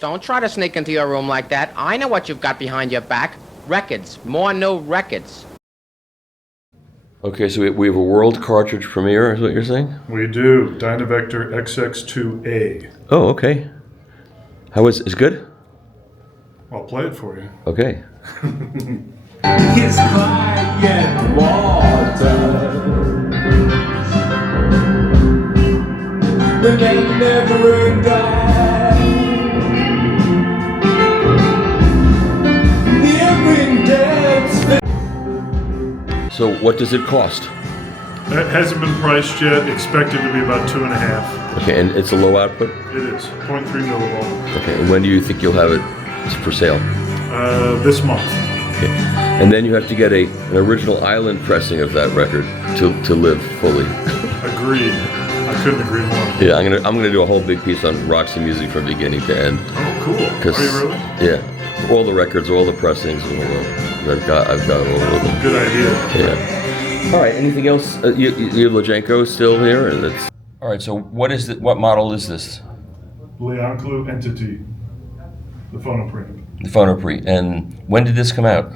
Don't try to sneak into your room like that. I know what you've got behind your back. Records. More new records. Okay, so we have a world cartridge premiere, is what you're saying? We do. Dynavector XX2A. Oh, okay. How is it good? I'll play it for you. Okay. His quiet water. The name never died. Every dance. So what does it cost? It hasn't been priced yet. Expected to be about 2.5. Okay, and it's a low output? It is 0.3 millivolt. Okay, and when do you think you'll have it for sale? This month. Okay. And then you have to get an original island pressing of that record to live fully. Agreed. I couldn't agree more. Yeah, I'm gonna do a whole big piece on Roxy music from beginning to end. Oh, cool. Are you really? Yeah, all the records, all the pressings, I've got all of them. Good idea. Yeah. All right. Anything else? You have Lejenko still here, and it's. All right. So what model is this? Leonclu Entity. The phonoprint. The Phonopre. And when did this come out?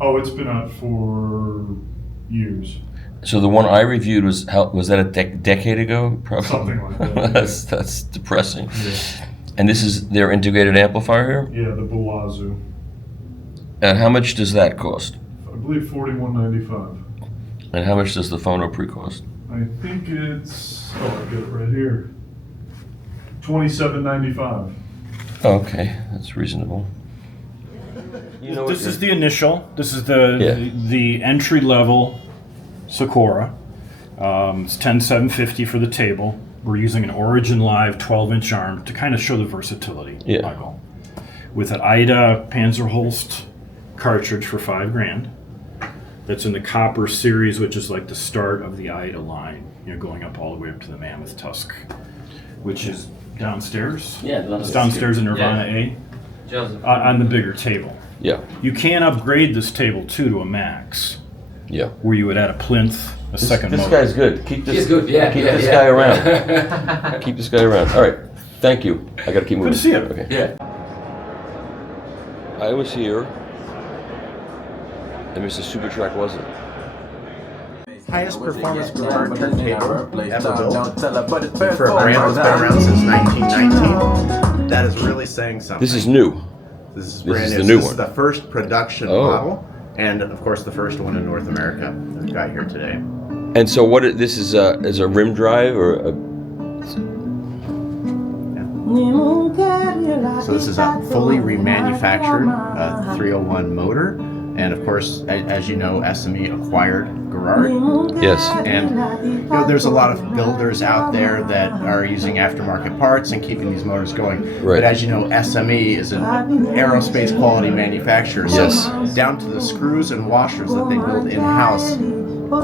Oh, it's been out for years. So the one I reviewed was that a decade ago? Probably. Something like that. That's depressing. Yeah. And this is their integrated amplifier here? Yeah, the Balazu. And how much does that cost? I believe $41.95. And how much does the Phonopre cost? I think it's, I get it right here. $27.95. Okay, that's reasonable. This is the initial. This is the entry level Acora. It's 10750 for the table. We're using an Origin Live 12-inch arm to kind of show the versatility, Michael. With an Ida Panzerholst cartridge for $5,000. That's in the copper series, which is like the start of the Ida line, going up all the way up to the Mammoth Tusk, which is downstairs. Yeah, it's downstairs in Nirvana A. On the bigger table. Yeah. You can upgrade this table too to a max. Yeah. Where you would add a plinth, second this motor. guy's good. Keep this. He's good. Yeah. Keep this guy around. Keep this guy around. All right. Thank you. I got to keep moving. Good to see you. Okay. Yeah. I was here, and Mr. Supertrack wasn't. Highest performance guitar turntable ever built for a brand that's been around since 1919. That is really saying something. This is new. This is brand new. The new This one. is the first production model, and of course the first one in North America that we've got here today. And so this is a rim drive or a. So this is a fully remanufactured 301 motor, and of course, as you know, SME acquired Gerard. Yes. And there's a lot of builders out there that are using aftermarket parts and keeping these motors going. Right. But as you know, SME is an aerospace quality manufacturer. So Yes. down to the screws and washers that they build in-house,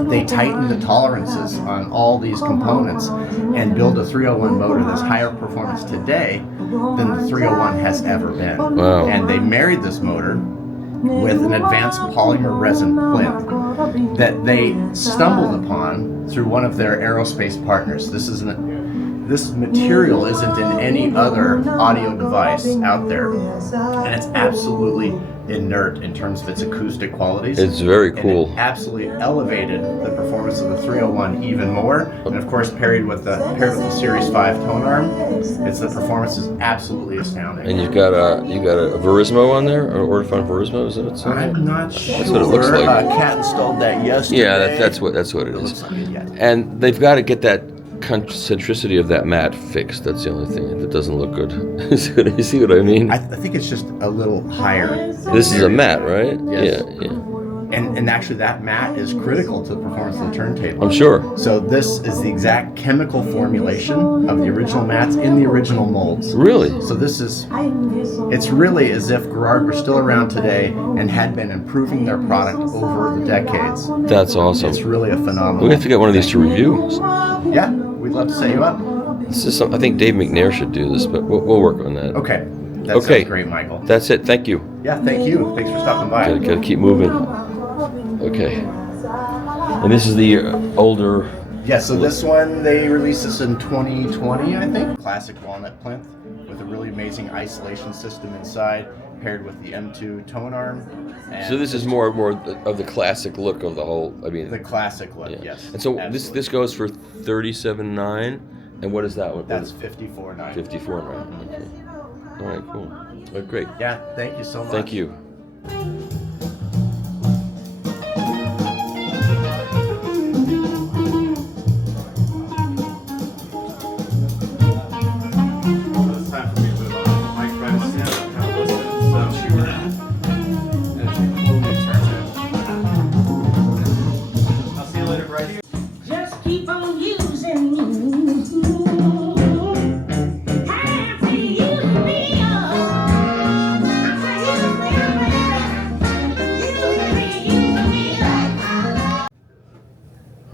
they tighten the tolerances on all these components and build a 301 motor that's higher performance today than the 301 has ever been. Wow. And they married this motor with an advanced polymer resin plinth that they stumbled upon through one of their aerospace partners. This material isn't in any other audio device out there, and it's absolutely inert in terms of its acoustic qualities. It's very And cool. it absolutely elevated the performance of the 301 even more, and of course paired with the Series 5 tone arm, the performance is absolutely astounding. And you've got a Verismo on there, or Ortofon Verismo, is that it? I'm not sure. That's what it looks like. Cat installed that yesterday. Yeah, that's what it It looks is. like it yet. And they've got to get that concentricity of that mat fixed. That's the only thing that doesn't look good. You see what I mean? I think it's just a little higher. This is a mat, right? Yes. Yeah. And actually that mat is critical to the performance of the turntable. I'm sure. So this is the exact chemical formulation of the original mats in the original molds. Really? So it's really as if Gerard were still around today and had been improving their product over the decades. That's awesome. It's really a phenomenal. We have to get one of these to review. Yeah, we'd love to set you up. This is I think Dave McNair should do this, but we'll work on that. Okay. That Okay. sounds great, Michael. That's it. Thank you. Yeah, thank you. Thanks for stopping by. Gotta keep moving. Okay. And this is the older. Yeah, so this one, they released this in 2020, I think. Classic walnut plinth with a really amazing isolation system inside, paired with the M2 tone arm. And So this is more of the classic look of the whole. I mean, the classic look, yeah. yes. And so absolutely. this goes for $37,900, and what is that one? That's $54,900. $54,900. Okay. All right, cool. Oh, great. Yeah, thank you so much. Thank you. It's time for me to move on. Mike tried to stand up, kind of listen, so she ran. And she pulled me, turns it. I'll see you later, right here. Just keep on using me. Have to use me up.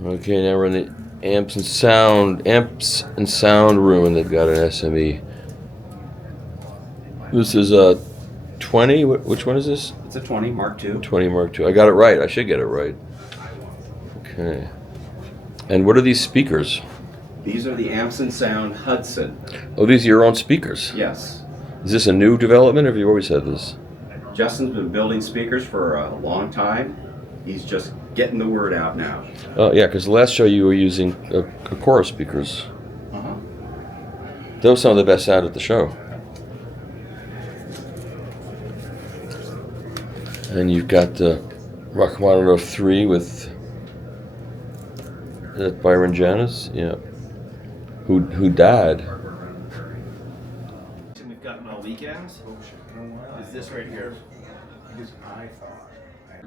Okay, now we're in the amps and sound room, and they've got an SME. This is a 20. Which one is this? It's a 20 Mark II. 20 Mark II. I got it right. I should get it right. Okay. And what are these speakers? These are the Amps and Sound Hudson. Oh, these are your own speakers. Yes. Is this a new development, or have you always had this? Justin's been building speakers for a long time. He's just getting the word out now. Oh, yeah, because the last show you were using Acora speakers. Uh-huh. Those were some of the best sound at the show. And you've got the Rachmaninoff 3 with Byron Janis, yeah, who died. We've gotten all weekend. Is this right here?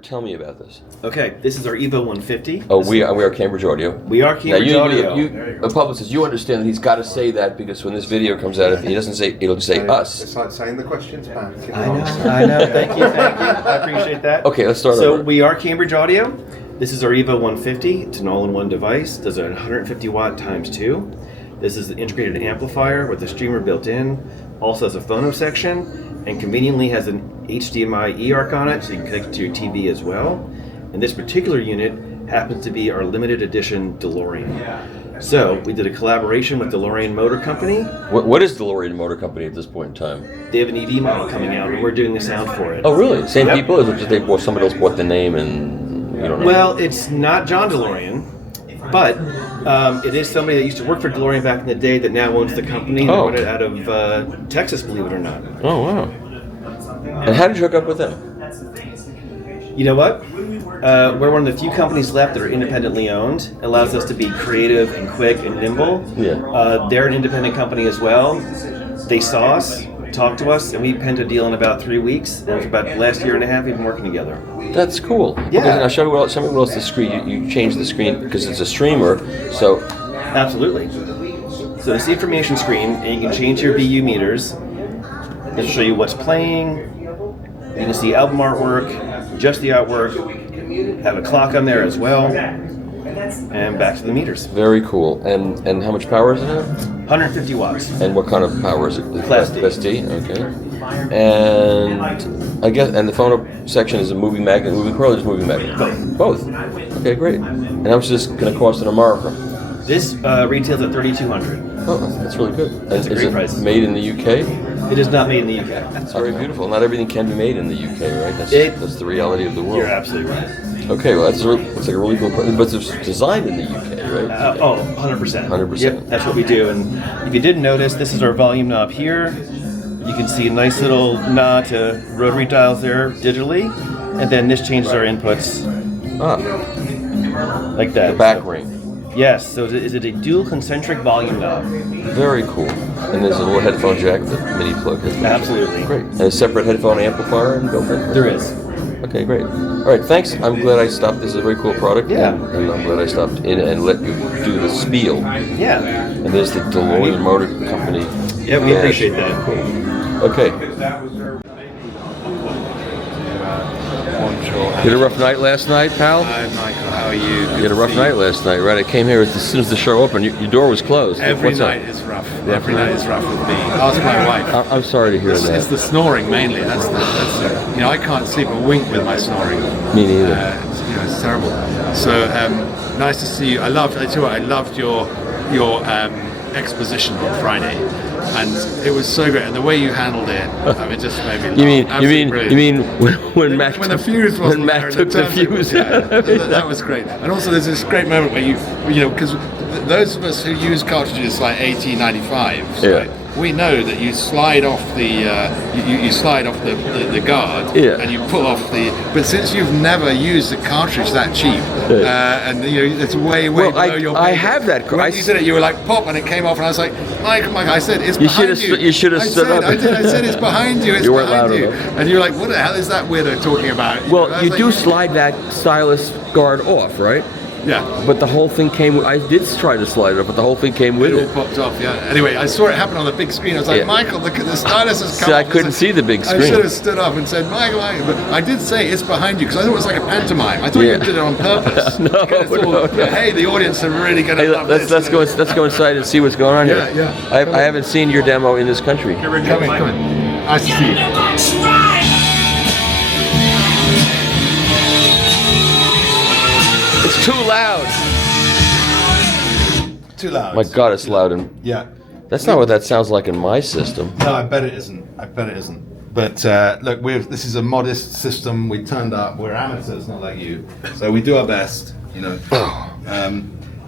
Tell me about this. Okay, this is our Evo 150. Oh, we are Cambridge Audio. We are Cambridge Audio. A publicist, you understand that he's got to say that, because when this video comes out, if he doesn't say, it'll say us. It's like saying the questions back. I know. Thank you. I appreciate that. Okay, let's start So over. we are Cambridge Audio. This is our Evo 150. It's an all-in-one device. Does a 150 watt times 2. This is the integrated amplifier with a streamer built in. Also has a phono section, and conveniently has an HDMI eARC on it, so you can connect it to your TV as well. And this particular unit happens to be our limited edition DeLorean. So we did a collaboration with DeLorean Motor Company. What is DeLorean Motor Company at this point in time? They have an EV model coming out, and we're doing the sound for it. Oh, really? Same Yep. people? Or is it just somebody else bought the name and you don't know? Well, it's not John DeLorean, but it is somebody that used to work for DeLorean back in the day that now owns the company. They Oh. run it out of Texas, believe it or not. Oh, wow. And how did you hook up with them? You know what? We're one of the few companies left that are independently owned. It allows us to be creative and quick and nimble. Yeah. They're an independent company as well. They saw us, talked to us, and we penned a deal in about 3 weeks. And for about the last year and a half, we've been working together. That's cool. Yeah. Okay, now show me what else the screen. You change the screen because it's a streamer. So Absolutely. So it's the information screen, and you can change your VU meters. It'll show you what's playing. You can see album artwork, just the artwork. Have a clock on there as well. And back to the meters. very cool. And how much power does it have? 150 watts. And what kind of power is it? Class D. Class D. Okay. And I guess the phono section is a moving magnet, moving coil, or just moving magnet? Both. Okay, great. And how much is this going to cost in America? This retails at $3,200. Oh, that's really good. That's a Is great it price. made in the UK? It is not made in the UK. That's very beautiful. Not everything can be made in the UK, right? That's the reality of the world. You're absolutely right. Okay, well, looks like a really cool product. But it's designed in the UK, right? 100%. 100%. Yep, that's what we do. And if you didn't notice, this is our volume knob here. You can see a nice little nod to rotary dials there digitally. And then this changes our inputs like that. The back ring. Yes, so is it a dual concentric volume knob? Very cool. And there's a little headphone jack, the mini plug. Absolutely. Great. And a separate headphone amplifier built in? There is. Okay, great. All right, thanks. I'm glad I stopped. This is a very cool product. Yeah. And I'm glad I stopped in and let you do the spiel. Yeah. And there's the DeLorean Motor Company. Yeah, we appreciate that. Okay. You had a rough night last night, pal? Hi, Michael. How are you? You had a rough night last night, right? I came here as soon as the show opened. Your door was closed. Every What's night up? is rough. Every night is rough with me. Ask my wife. I'm sorry to hear It's that. the snoring mainly. That's I can't sleep a wink with my snoring. Me neither. It's terrible. So nice to see you. I loved your exposition on Friday, and it was so great. And the way you handled it, I mean, it just made me laugh. You mean when Matt when the fuse wasn't there and took the fuse? That was great. And also, there's this great moment where you know, because those of us who use cartridges like 1895s, right, we know that you slide off you slide off the guard, and you pull off the. But since you've never used a cartridge that cheap, and you know it's way below your. I have that. When you did it, you were like pop, and it came off, and I was like, Mike, I said it's behind you. You should have stood up. I said it's behind you. It's You weren't behind loud you. enough. And you're like, what the hell is that weirdo talking about? Well, you do slide that stylus guard off, right? Yeah. But the whole thing came. I did try to slide it off, but the whole thing came with It it. all popped off, yeah. Anyway, I saw it happen on the big screen. I was like, Michael, look at the stylus has come See, I off. couldn't see the big screen. I should have stood up and said, Michael, but I did say it's behind you because I thought it was like a pantomime. I thought you did it on purpose. No. Hey, the audience are really going to love this. Let's go inside and see what's going on here. Yeah. I haven't seen your demo in this country. Come in. Nice to see you. It's too loud. Too loud. My God, it's loud and. Yeah. That's not what that sounds like in my system. No, I bet it isn't. But look, this is a modest system. We turned up. We're amateurs, not like you. So we do our best, you know.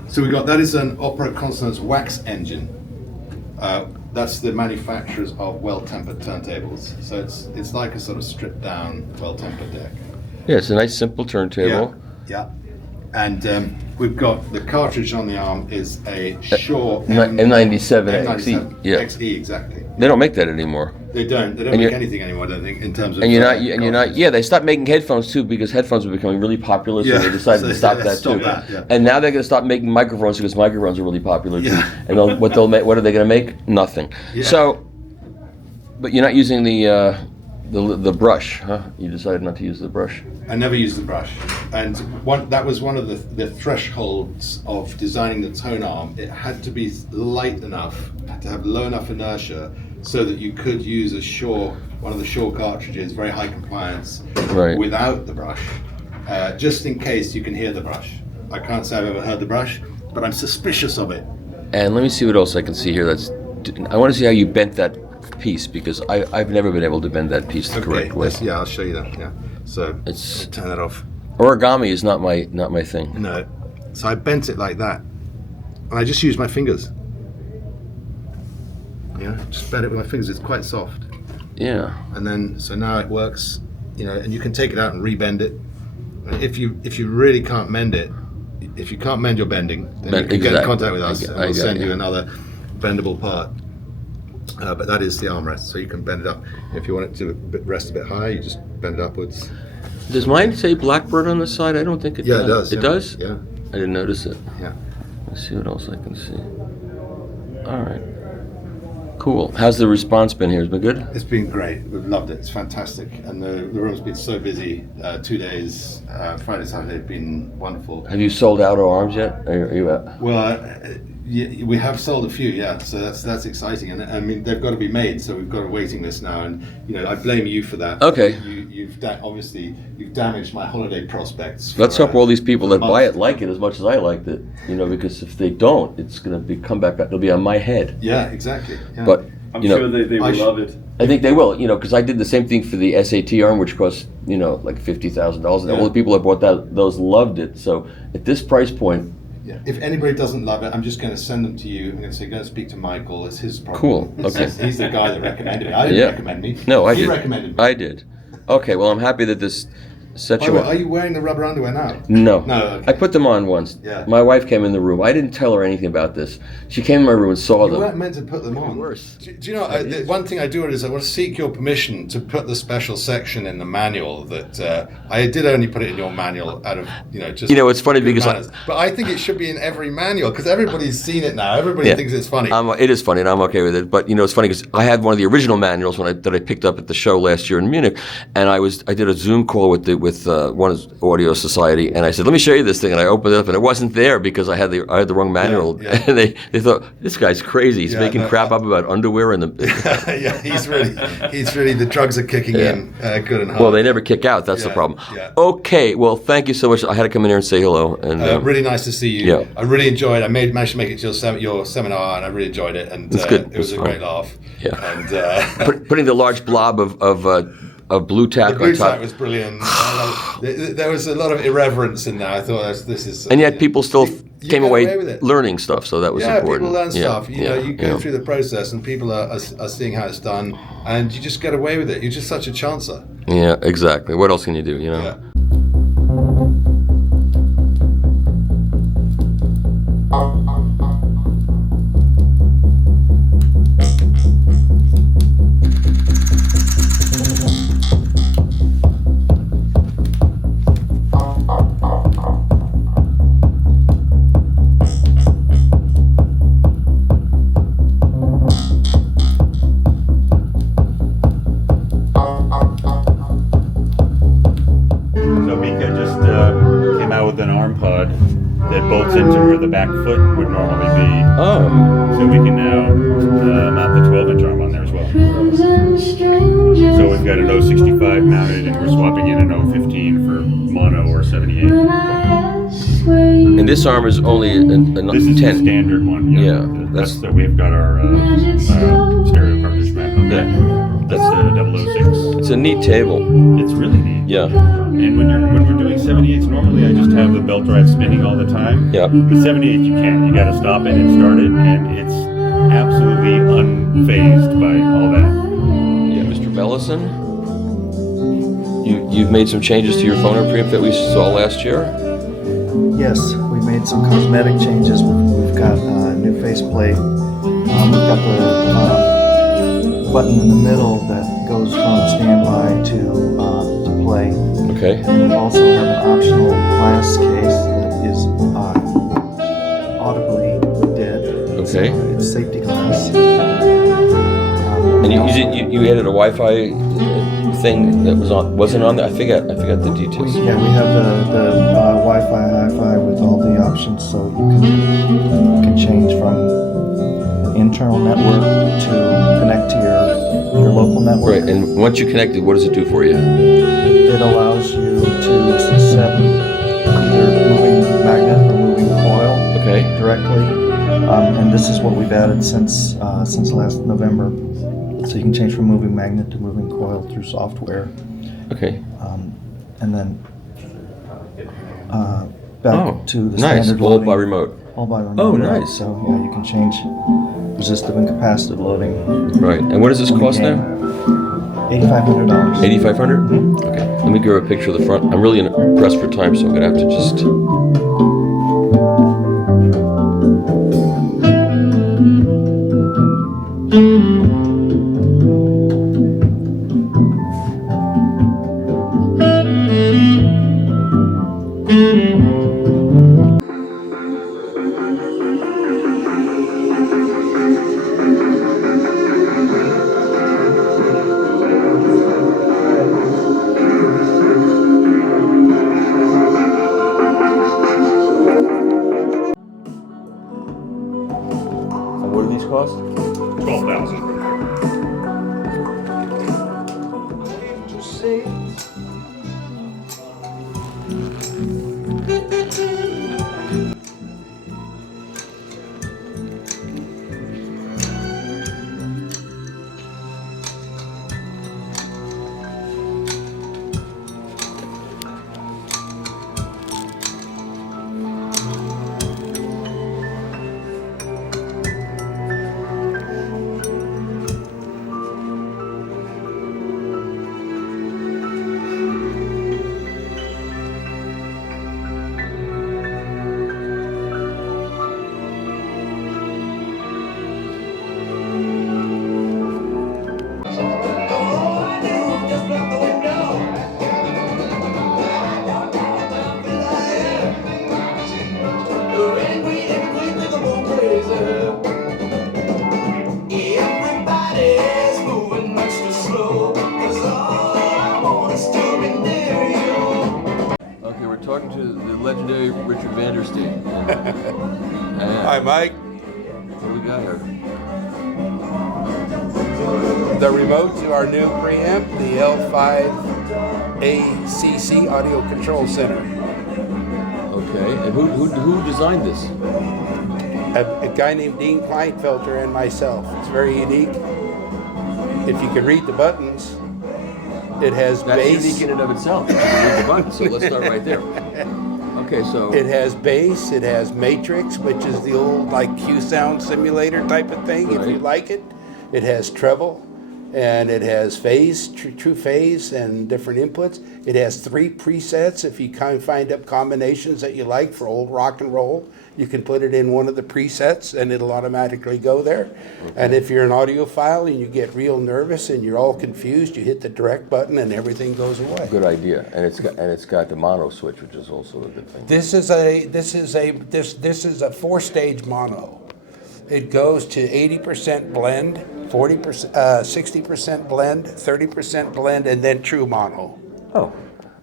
So that is an Opera Consonance wax engine. That's the manufacturers of well-tempered turntables. So it's like a sort of stripped down, well-tempered deck. Yeah, it's a nice simple turntable. Yeah. And we've got the cartridge on the arm is a Shaw M97 XE. Yeah. XE, exactly. They don't make that anymore. They don't make anything anymore, I don't think, in terms of. And you're not. Yeah, they stopped making headphones too because headphones were becoming really popular, so they decided to stop that too. And now they're going to stop making microphones because microphones are really popular too. And what are they going to make? Nothing. Yeah. So, but you're not using the brush, huh? You decided not to use the brush. I never used the brush, and that was one of the thresholds of designing the tone arm. It had to be light enough, had to have low enough inertia, so that you could use one of the Shaw cartridges, very high compliance, without the brush, just in case you can hear the brush. I can't say I've ever heard the brush, but I'm suspicious of it. And let me see what else I can see here. I want to see how you bent that piece because I've never been able to bend that piece the correct way. Yeah, I'll show you that. Yeah. So I'll turn that off. Origami is not my thing. No. So I bent it like that, and I just used my fingers. Yeah, just bent it with my fingers. It's quite soft. Yeah. And then so now it works, you know, and you can take it out and rebend it. If you really can't mend it, if you can't mend your bending, then you can get in contact with us, and we'll send you another bendable part. But that is the armrest, so you can bend it up. If you want it to rest a bit higher, you just bend it upwards. Does mine say Blackbird on the side? I don't think it does. Yeah, it does. It does? Yeah. I didn't notice it. Yeah. Let's see what else I can see. All right. Cool. How's the response been here? Has it been good? It's been great. We've loved it. It's fantastic. And the room's been so busy. 2 days, Friday, Saturday, have been wonderful. Have you sold out our arms yet? Are you at? Well, we have sold a few, yeah. So that's exciting, and I mean they've got to be made. So we've got a waiting list now, and you know I blame you for that. Okay. You've damaged my holiday prospects. Let's hope all these people that buy it like it as much as I liked it. You know, because if they don't, it's going to come back. It'll be on my head. Yeah, exactly. Yeah. But I'm sure they will love it. I think they will. You know, because I did the same thing for the SAT arm, which cost like $50,000, and all the people that bought those loved it. So at this price point. Yeah. If anybody doesn't love it, I'm just going to send them to you. I'm going to say, go and speak to Michael. It's his problem. Cool. Okay. He's the guy that recommended it. I didn't recommend me. No, I did. He recommended me. I did. Okay. Well, I'm happy that this set you up. Are you wearing the rubber underwear now? No. No. Okay. I put them on once. Yeah. My wife came in the room. I didn't tell her anything about this. She came in my room and saw them. You weren't meant to put them on. Worse. Do you know, the one thing I do is I want to seek your permission to put the special section in the manual that I did only put it in your manual out of, just... You know, it's funny because... But I think it should be in every manual because everybody's seen it now. Everybody thinks it's funny. It is funny and I'm okay with it. But, it's funny because I had one of the original manuals that I picked up at the show last year in Munich, and I did a Zoom call with the with one audio society, and I said, "Let me show you this thing." And I opened it up, and it wasn't there because I had the wrong manual. Yeah. And they thought, "This guy's crazy. He's making crap up about underwear and the." Yeah, he's really the drugs are kicking in good and hard. Well, they never kick out. That's the problem. Yeah. Okay. Well, thank you so much. I had to come in here and say hello. And really nice to see you. Yeah. I really enjoyed. I managed to make it to your seminar, and I really enjoyed it. And it's good. It was a fun. great laugh. Yeah. And putting the large blob of blue tack the blue on top. tack was brilliant. There was a lot of irreverence in there. I thought this is. And yet people still came away with it. learning stuff, so that was important. People learn stuff. You know, you go through the process, and people are seeing how it's done, and you just get away with it. You're just such a chancer. Yeah, exactly. What else can you do? You know. Yeah. Into where the back foot would normally be. Oh. So we can now mount the 12-inch arm on there as well. So we've got an 065 mounted, and we're swapping in an 015 for mono or 78. And this arm is only a 10. This is the standard one. Yeah. That's that we've got our stereo cartridge back on there. That's the 006. It's a neat table. It's really neat. Yeah. And when we're doing 78s, normally I just have the belt drive spinning all the time. Yeah. But 78 you can't. You got to stop it and start it, and it's absolutely unfazed by all that. Yeah, Mr. Bellison, you've made some changes to your phono preamp that we saw last year. Yes, we made some cosmetic changes. We've got a new faceplate. We've got the button in the middle that goes from standby to play. Okay. And we also have an optional glass case that is audibly dead. Okay. It's safety glass. And you added a Wi-Fi thing that wasn't on there. I forgot the details. We have the Wi-Fi, hi-fi with all the options, so you can change from an internal network to connect to your local network. Right. And once you connect it, what does it do for you? It allows you to set either moving magnet or moving coil directly. And this is what we've added since last November. So you can change from moving magnet to moving coil through software. Okay. And then back to the nice. standard All loading. by remote. All by remote. Oh, nice. So yeah, you can change resistive and capacitive loading. Right. And what does this cost now? $8,500. $8,500? Mm-hmm. Okay. Let me give a picture of the front. I'm really pressed for time, so I'm gonna have to just. What do these cost? 12,000. Richard Vandersteen. Hi, Mike. What do we got here? The remote to our new preamp, the L5ACC Audio Control Center. Okay, and who designed this? A guy named Dean Kleinfelter and myself. It's very unique. If you can read the buttons, it has That's bass. unique in and of itself. You can read the buttons, so let's start right there. Okay, so it has bass, it has matrix, which is the old like Q sound simulator type of thing, if you like it. It has treble, and it has phase, true phase, and different inputs. It has 3 presets. If you kind of find up combinations that you like for old rock and roll, you can put it in one of the presets, and it'll automatically go there. Okay. And if you're an audiophile and you get real nervous and you're all confused, you hit the direct button and everything goes away. Good idea, and it's got the mono switch, which is also a good thing. This is a 4-stage mono. It goes to 80% blend, 40%, 60% blend, 30% blend, and then true mono. Oh,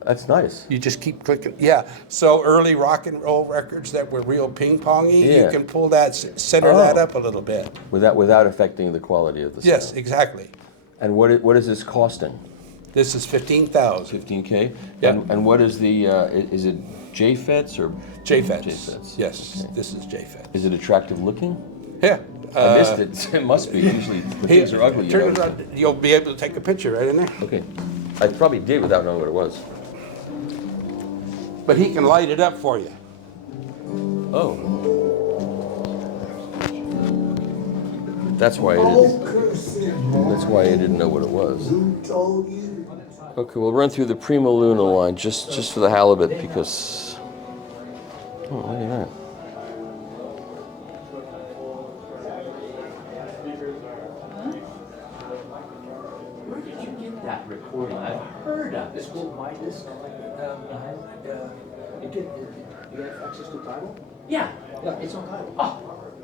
that's nice. You just keep clicking. Yeah. So early rock and roll records that were real ping-pongy, you can pull that, center that up a little bit. Without affecting the quality of the sound. Yes, exactly. And what is this costing? This is $15,000. $15K. Yeah. And what is the? Is it JFETs or JFETs? JFETs. Yes. Okay. This is JFET. Is it attractive looking? Yeah. I missed it. It must be. Usually the things are ugly. Turn it on. You'll be able to take a picture right in there. Okay. I probably did without knowing what it was. But he can light it up for you. Oh. That's why I didn't. That's why I didn't know what it was. Okay, we'll run through the Prima Luna line just for the halibut because. Oh, look at that. Where did you get that recording? I've heard of it. My disc. You have access to title? Yeah. Yeah, it's on title. Oh,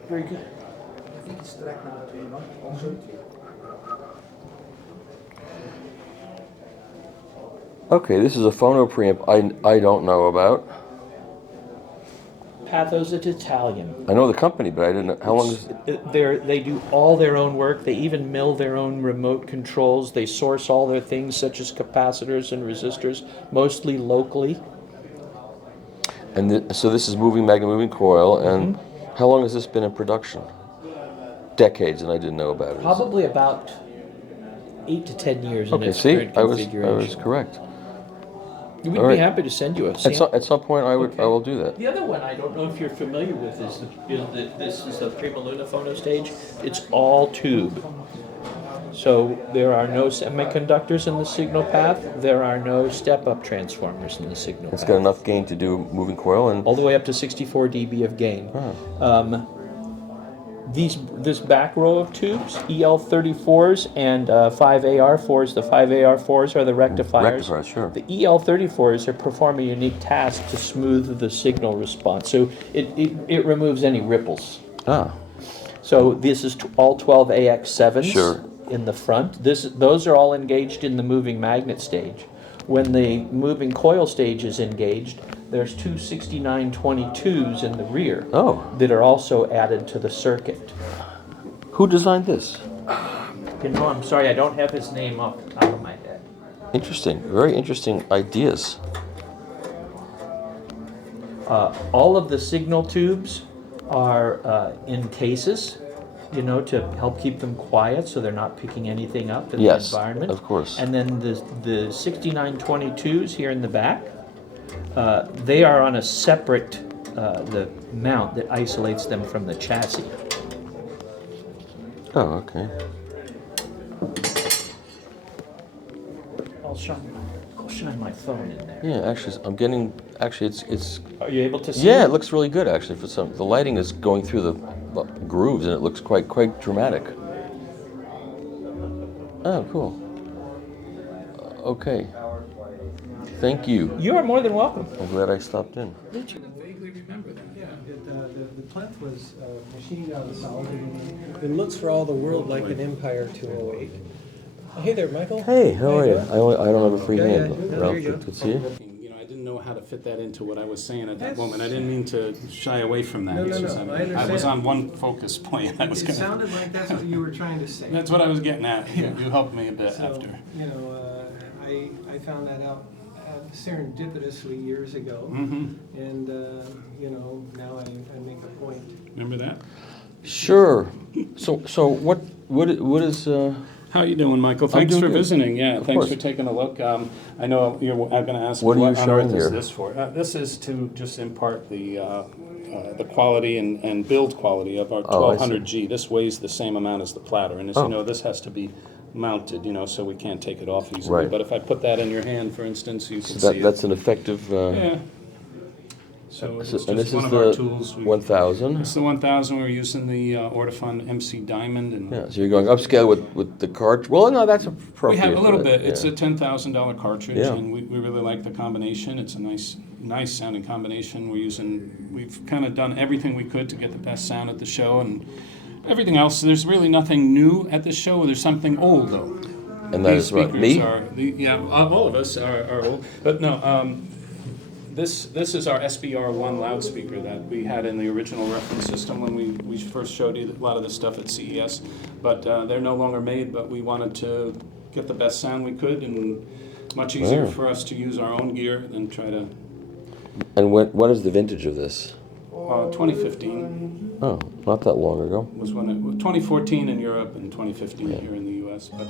very good. I think it's track number 2, no? Also. Okay, this is a phono preamp I don't know about. Pathos is Italian. I know the company, but I didn't know how long is They do all their own work. They even mill their own remote controls. They source all their things such as capacitors and resistors, mostly locally. And so this is moving magnet, moving coil, and how long has this been in production? Decades, and I didn't know about it. Probably about 8 to 10 years in Okay, its see, current I was configuration. correct. We'd All be right. happy to send you a At sample. some point, I will do that. The other one I don't know if you're familiar with is this is the Prima Luna phono stage. It's all tube. So there are no semiconductors in the signal path. There are no step-up transformers in the signal It's path. got enough gain to do moving coil and All the way up to 64 dB of gain. Oh. This back row of tubes, EL34s and 5AR4s. The 5AR4s are the rectifiers. Rectifiers, sure. The EL34s perform a unique task to smooth the signal response. So it removes any ripples. Ah. So this is all 12 AX7s Sure. in the front. Those are all engaged in the moving magnet stage. When the moving coil stage is engaged, there's two 6922s in the rear that are also added to the circuit. Who designed this? You know, I'm sorry, I don't have his name off the top of my head. Interesting, very interesting ideas. All of the signal tubes are in cases, you know, to help keep them quiet so they're not picking anything up in the environment. Of course. And then the 6922s here in the back, they are on a separate the mount that isolates them from the chassis. Oh, okay. I'll shine my phone in there. Yeah, actually, I'm getting. Actually, it's. Are you able to see? Yeah, it? it looks really good. Actually, for some, the lighting is going through the grooves, and it looks quite dramatic. Oh, cool. Okay. Thank you. You are more than welcome. I'm glad I stopped in. Did you vaguely remember that? Yeah, the plinth was machined out of solid. It looks for all the world like an Empire 208. Hey there, Michael. Hey, how are you? I don't have a free hand. Yeah, Ralph, there you good to see you. You know, I didn't know know how to fit that into what I was saying at that moment. I didn't mean to shy away from that. No, It's no, just no, that I understand. I was on one focus point. I was It gonna, sounded like that's what you were trying to say. That's what I was getting at. Yeah. You helped me a bit So, after. you know, I found that out serendipitously years ago, Mm-hmm. and you know, now I make a point. Remember that? Sure. So what is? How you doing, Michael? I'm Thanks doing for good. visiting. Yeah, Of thanks course. for taking a look. I know I'm going to ask What are you on showing earth is here? this for? This is to just impart the quality and build quality of our Oh, I see. 1200G. This weighs the same amount as the platter, and as you know, this has to be mounted, so we can't take it off easily. Right. But if I put that in your hand, for instance, you can So see that's it. an effective. Yeah. So it's And this just one is of our the tools. 1000. It's the 1000. We're using the Ortofon MC Diamond. And Yeah. So you're going upscale with the cartridge. Well, no, that's we appropriate. have a little for that, bit. It's yeah. a $10,000 cartridge, Yeah. and we really like the combination. It's a nice sounding combination. We've kind of done everything we could to get the best sound at the show, and everything else. There's really nothing new at the show. There's something old though. And that These is what, speakers me? yeah, all of us are old. But no, this is our SBR1 loudspeaker that we had in the original reference system when we first showed you a lot of this stuff at CES. But they're no longer made, but we wanted to get the best sound we could, and much easier for us to use our own gear than try to... And what is the vintage of this? 2015 Oh, not that long ago. was when it was 2014 in Europe and 2015 here in the US. But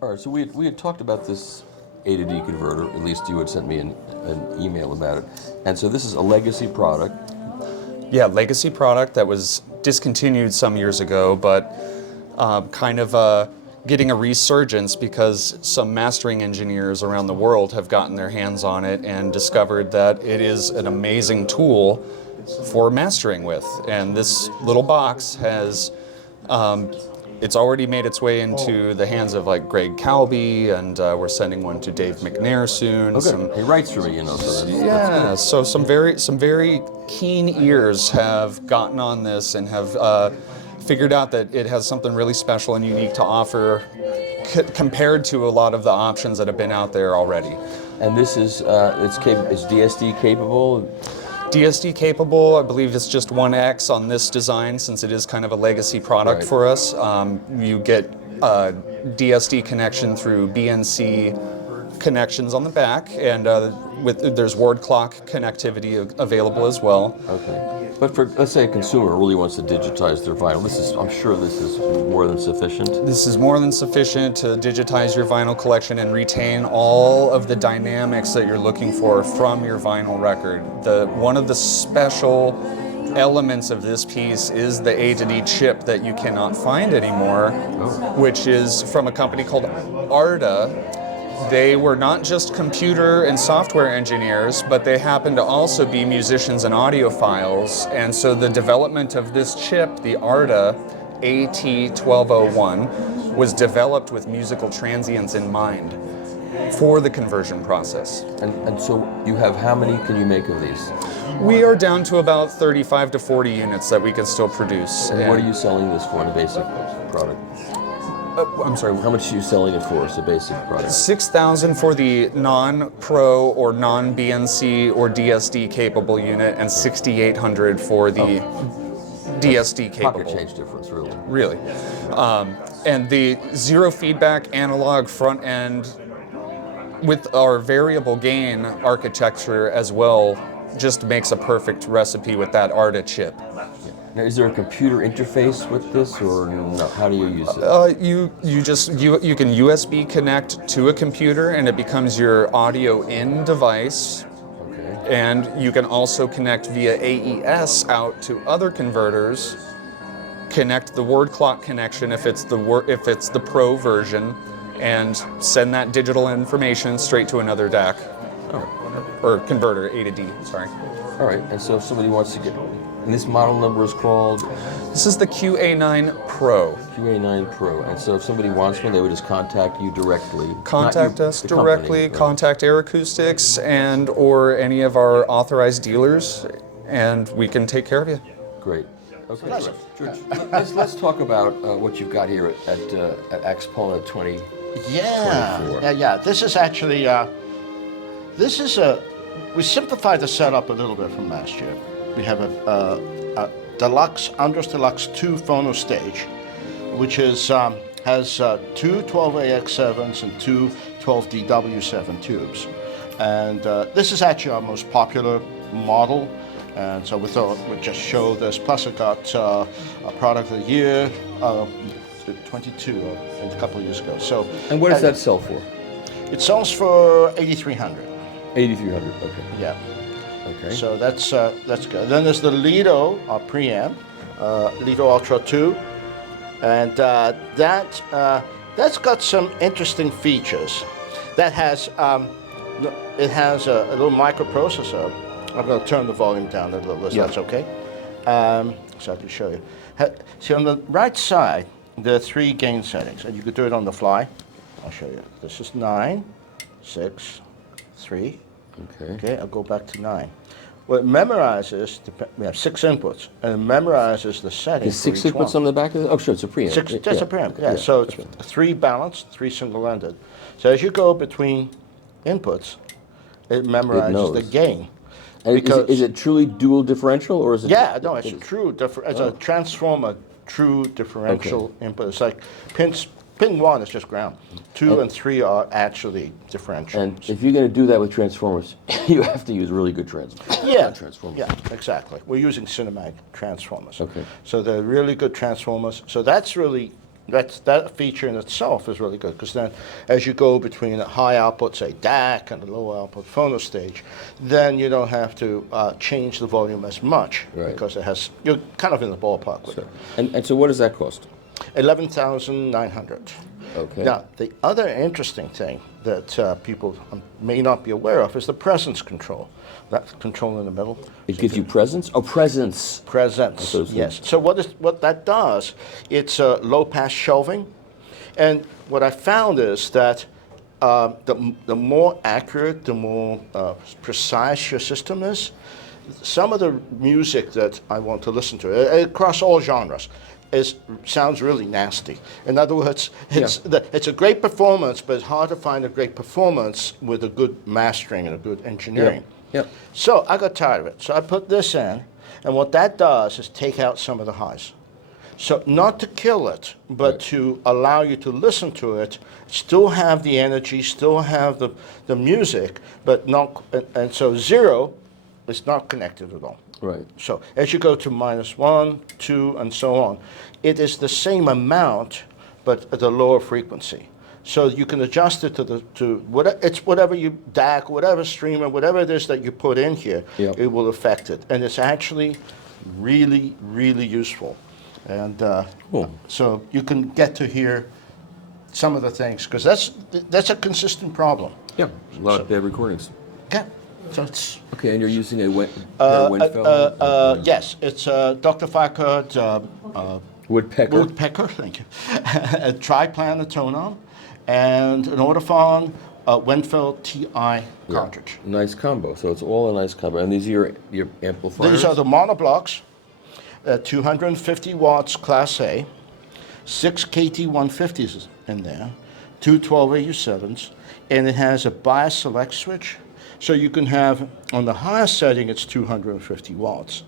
All right, so we had talked about this A to D converter. At least you had sent me an email about it. And so this is a legacy product. Yeah, legacy product that was discontinued some years ago, but kind of getting a resurgence because some mastering engineers around the world have gotten their hands on it and discovered that it is an amazing tool for mastering with. And this little box has, it's already made its way into the hands of like Greg Calby, and we're sending one to Dave McNair soon. Okay, he writes for me, so that's Yeah, good. so some very keen ears have gotten on this and have figured out that it has something really special and unique to offer compared to a lot of the options that have been out there already. And this is it's DSD capable? DSD capable, I believe it's just 1X on this design since it is kind of a legacy product Right. for us. You get DSD connection through BNC connections on the back, and there's word clock connectivity available as well. Okay. But for, let's say a consumer really wants to digitize their vinyl, I'm sure this is more than sufficient. This is more than sufficient to digitize your vinyl collection and retain all of the dynamics that you're looking for from your vinyl record. One of the special elements of this piece is the A to D chip that you cannot find anymore, which is from a company called Arda. They were not just computer and software engineers, but they happened to also be musicians and audiophiles. And so the development of this chip, the Arda AT1201, was developed with musical transients in mind. for the conversion process. And so you have how many can you make of these? We are down to about 35 to 40 units that we can still produce. And what are you selling this for in a basic product? I'm sorry. How much are you selling it for as a basic product? $6,000 for the non-Pro or non-BNC or DSD capable unit, and $6,800 for the DSD capable. Pocket change difference, really. Really. And the zero feedback analog front end with our variable gain architecture as well just makes a perfect recipe with that ARTA chip. Now, is there a computer interface with this, or no? How do you use it? You can USB connect to a computer, and it becomes your audio in device. Okay. And you can also connect via AES out to other converters. Connect the word clock connection if it's the Pro version, and send that digital information straight to another DAC or converter, A to D. Sorry. All right. And so if somebody wants to get. And this model number is called? This is the QA9 Pro. QA9 Pro. And so if somebody wants one, they would just contact you directly. Contact us directly, contact Acora Acoustics and or any of our authorized dealers, and we can take care of you. Great. Okay. George, let's talk about what you've got here at AXPONA 2024. Yeah. This is actually, we simplified the setup a little bit from last year. We have a deluxe, Andros Deluxe 2 phono stage, which has two 12AX7s and two 12DW7 tubes. And this is actually our most popular model. And so we thought we'd just show this. Plus it got a product of the year, 22, a couple of years ago. So. And what does that sell for? It sells for $8,300. $8,300, okay. Yeah. Okay. So that's good. Then there's the Lido, our preamp, Lido Ultra 2, and that's got some interesting features. That has it has a little microprocessor. I'm going to turn the volume down a little bit. So that's okay. So I can show you. See, on the right side, there are 3 gain settings, and you could do it on the fly. I'll show you. This is 9, 6, 3. Okay, I'll go back to 9. Well, it memorizes, we have 6 inputs, and it memorizes the settings. There's 6 inputs on the back of it? Oh, sure, it's a preamp. That's a preamp, yeah. So it's 3 balanced, 3 single-ended. So as you go between inputs, it memorizes the gain. Is it truly dual differential, or is it? Yeah, no, it's a true it's a transformer, true differential input. It's like pin 1 is just ground. 2 and 3 are actually differential. And if you're going to do that with transformers, you have to use really good transformers. Yeah, exactly. We're using cinematic transformers. Okay. So they're really good transformers. So that's really, that feature in itself is really good, because then as you go between a high output, say DAC, and a low output phono stage, then you don't have to change the volume as much, because you're kind of in the ballpark with it. And so what does that cost? $11,900. Okay. Now, the other interesting thing that people may not be aware of is the presence control. That control in the middle. It gives you presence? Oh, presence. Presence, yes. So what that does, it's low-pass shelving. And what I found is that the more accurate, the more precise your system is, some of the music that I want to listen to, across all genres, sounds really nasty. In other words, it's a great performance, but it's hard to find a great performance with a good mastering and a good engineering. So I got tired of it. So I put this in, and what that does is take out some of the highs. So not to kill it, but to allow you to listen to it, still have the energy, still have the music, but not, and so 0 is not connected at all. Right. So as you go to -1, 2, and so on, it is the same amount, but at a lower frequency. So you can adjust it whatever you DAC, whatever streamer, whatever it is that you put in here, it will affect it, and it's actually really, really useful. And so you can get to hear some of the things, because that's a consistent problem. Yeah, a lot of bad recordings. Yeah. So it's okay, and you're using a Wendfeld? Yes, it's Dr. Farquhar Woodpecker, thank you. A triplan, a tonon, and an Ortophon Wenfeld TI cartridge. Nice combo. So it's all a nice combo. And these are your amplifiers? These are the monoblocks, 250 watts Class A, 6 KT150s in there, two 12AU7s, and it has a bias select switch. So you can have, on the highest setting, it's 250 watts.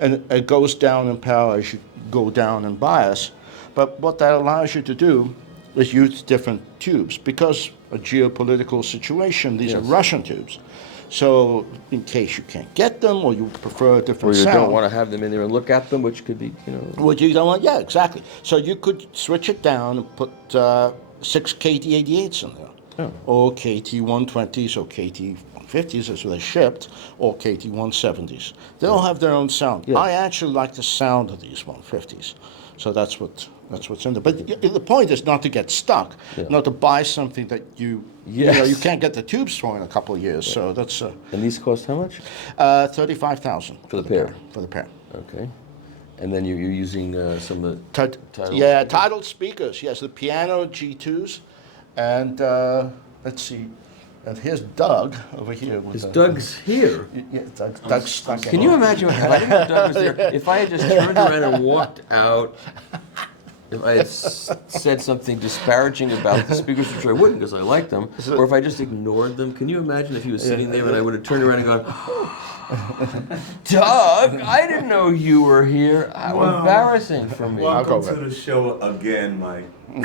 And it goes down in power as you go down in bias. But what that allows you to do is use different tubes. Because a geopolitical situation, these are Russian tubes. So in case you can't get them, or you prefer a different sound. Or you don't want to have them in there and look at them, which could be, Well, you don't want, yeah, exactly. So you could switch it down and put 6 KT88s in there. Or KT120s or KT150s as they're shipped, or KT170s. They all have their own sound. I actually like the sound of these 150s. So that's what's in there. But the point is not to get stuck, not to buy something that you can't get the tubes for in a couple of years. So that's. And these cost how much? 35,000 for the pair. For the pair. Okay. And then you're using some of the Tidal speakers. Yes, the piano G2s, and let's see. And here's Doug over here. Doug's here? Yeah, Doug's stuck. Can you imagine if I didn't know Doug was there? If I had just turned around and walked out, if I had said something disparaging about the speakers, which I wouldn't because I like them, or if I just ignored them, can you imagine if he was sitting there and I would have turned around and gone, Doug, I didn't know you were here. How embarrassing for me. Welcome to the show again, Mike. Do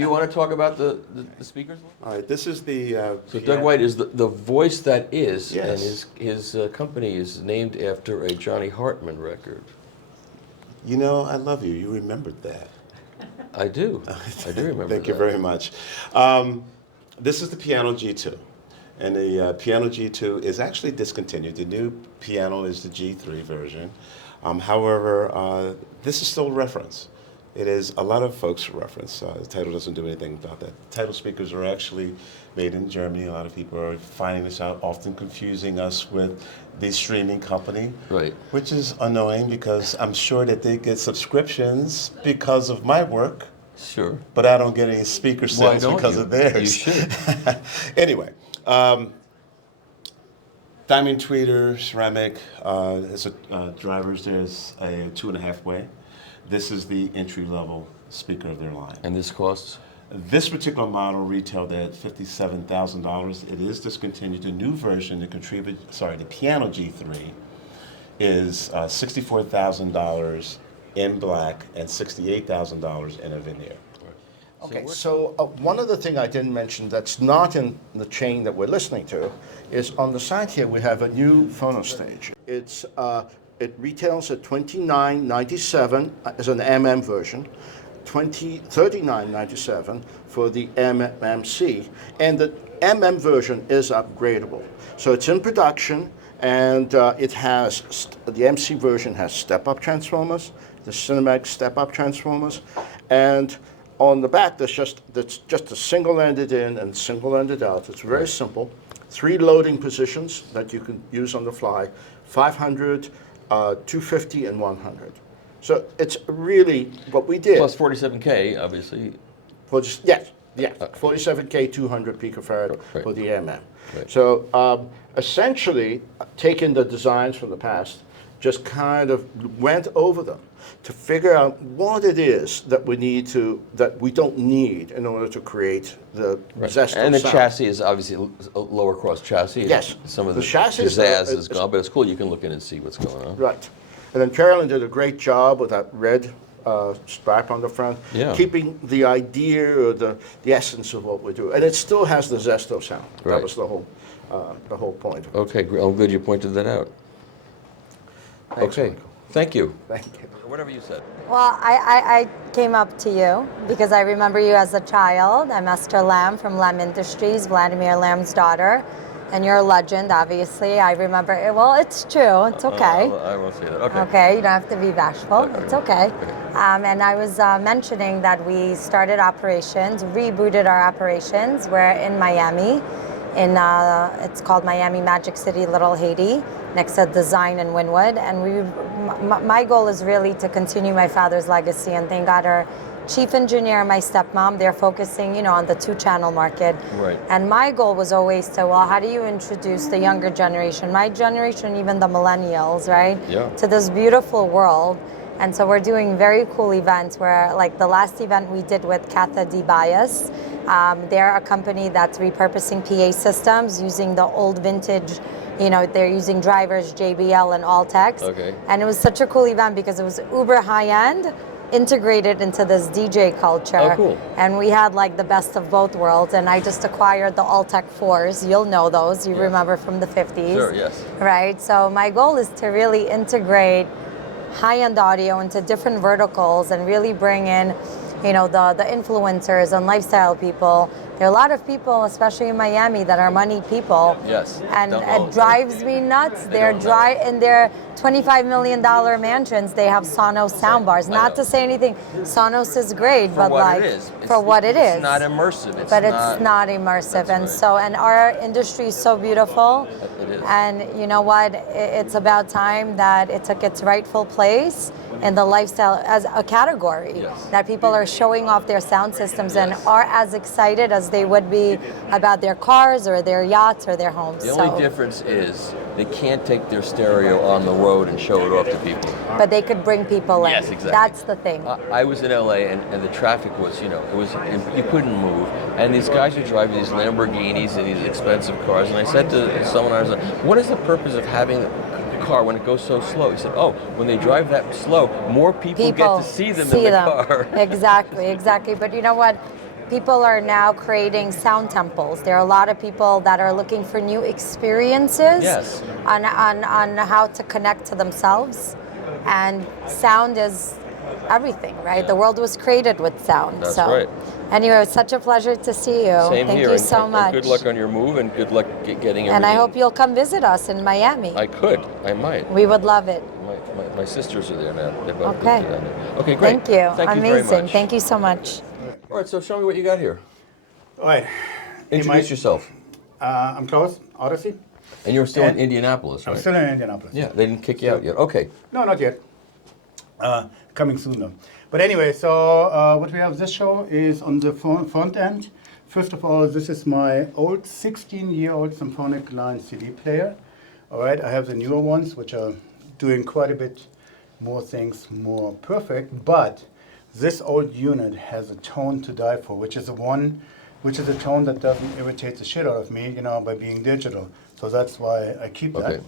you want to talk about the speakers? All right, this is the. So Doug White is the voice that is, Yes. and his company is named after a Johnny Hartman record. You know, I love you. You remembered that. I do. I do remember. Thank you very much. This is the Piano G2. And the Piano G2 is actually discontinued. The new piano is the G3 version. However, this is still a reference. It is a lot of folks' reference. The title doesn't do anything about that. Title speakers are actually made in Germany. A lot of people are finding this out, often confusing us with the streaming company. Right. Which is annoying because I'm sure that they get subscriptions because of my work. Sure. But I don't get any speaker sales because of theirs. You should. Anyway. Diamond tweeter, ceramic, there's drivers, there's a 2.5 way. This is the entry-level speaker of their line. And this costs? This particular model retailed at $57,000. It is discontinued. The new version, the Piano G3, is $64,000 in black and $68,000 in a veneer. Okay, so one other thing I didn't mention that's not in the chain that we're listening to is on the side here we have a new phono stage. It retails at $29.97 as an MM version, $39.97 for the MMC, and the MM version is upgradable. So it's in production, and it has the MC version has step-up transformers, the Cinemax step-up transformers, and on the back, that's just a single-ended in and single-ended out. It's very simple. 3 loading positions that you can use on the fly, 500, 250, and 100. So it's really what we did. Plus 47K, obviously. Yes, 47K, 200 picofarad for the MM. Right. So essentially, taking the designs from the past, just kind of went over them to figure out what it is that we don't need in order to create the zest And the sound. chassis is obviously a lower cost chassis. Yes. Some of The the chassis pizzazz is gone, but it's cool. You can look in and see what's going on. Right. And then Carolyn did a great job with that red strap on the front, keeping the idea or the essence of what we do. And it still has the Zesto sound. Right. That was the whole point. Okay, I'm glad you pointed that out. Thanks, okay, Michael. thank you. Thank you. Whatever you said. Well, I came up to you because I remember you as a child. I'm Esther Lamb from Lamb Industries, Vladimir Lamb's daughter. And you're a legend, obviously. I remember, well, it's true. It's okay. I won't say that. Okay. Okay, you don't have to be bashful. It's okay. And I was mentioning that we started operations, rebooted our operations. We're in Miami. It's called Miami Magic City, Little Haiti, next to Design and Wynwood. And my goal is really to continue my father's legacy. And thank God our chief engineer and my stepmom, they're focusing, you know, on the 2-channel market. Right. And my goal was always to, well, how do you introduce the younger generation, my generation, even the millennials, right? Yeah. To this beautiful world. And so we're doing very cool events where, like the last event we did with Katha DeBias, they're a company that's repurposing PA systems using the old vintage, you know, they're using drivers, JBL and Altex. Okay. And it was such a cool event because it was uber high-end, integrated into this DJ culture. Oh, cool. And we had like the best of both worlds. And I just acquired the Altec 4s. You'll know those. You remember from the 50s. Sure, yes. Right? So my goal is to really integrate high-end audio into different verticals and really bring in, you know, the influencers and lifestyle people. There are a lot of people, especially in Miami, that are money people. Yes. And it drives me nuts. They're in their $25 million mansions, they have Sonos soundbars. Not to say anything, Sonos is great, For but what like it is. for what it is. It's not immersive. It's not immersive, and so our industry is so beautiful. It is. And you know what? It's about time that it took its rightful place in the lifestyle as a category. Yes. That people are showing off their sound systems and are as excited as they would be about their cars or their yachts or their homes. The only difference is they can't take their stereo on the road and show it off to people. But they could bring people in. Yes, exactly. That's the thing. I was in LA and the traffic was, you know, you couldn't move. And these guys are driving these Lamborghinis and these expensive cars. And I said to someone, I was like, what is the purpose of having a car when it goes so slow? He said, oh, when they drive that slow, more people get to see them in the car. Exactly. But you know what? People are now creating sound temples. There are a lot of people that are looking for new experiences on how to connect to themselves. And sound is everything, right? The world was created with sound. That's so right. Anyway, it's such a pleasure to see you. Same Thank here. you so much. And good luck on your move and good luck getting everything. And I hope you'll come visit us in Miami. I could. I might. We would love it. My sisters are there now. They're both Okay. down there. Okay, great. Thank you. Thank you Amazing. very much. Thank you so much. All right, so show me what you got here. All right. Introduce yourself. I'm Klaus, Odyssey. And you're still in Indianapolis, right? I'm still in Indianapolis. Yeah, they didn't kick you out yet. Okay. No, not yet. Coming soon though. But anyway, so what we have this show is on the front end. First of all, this is my old 16-year-old symphonic line CD player. All right, I have the newer ones, which are doing quite a bit more things, more perfect. But this old unit has a tone to die for, which is a tone that doesn't irritate the shit out of me, you know, by being digital. So that's why I keep that.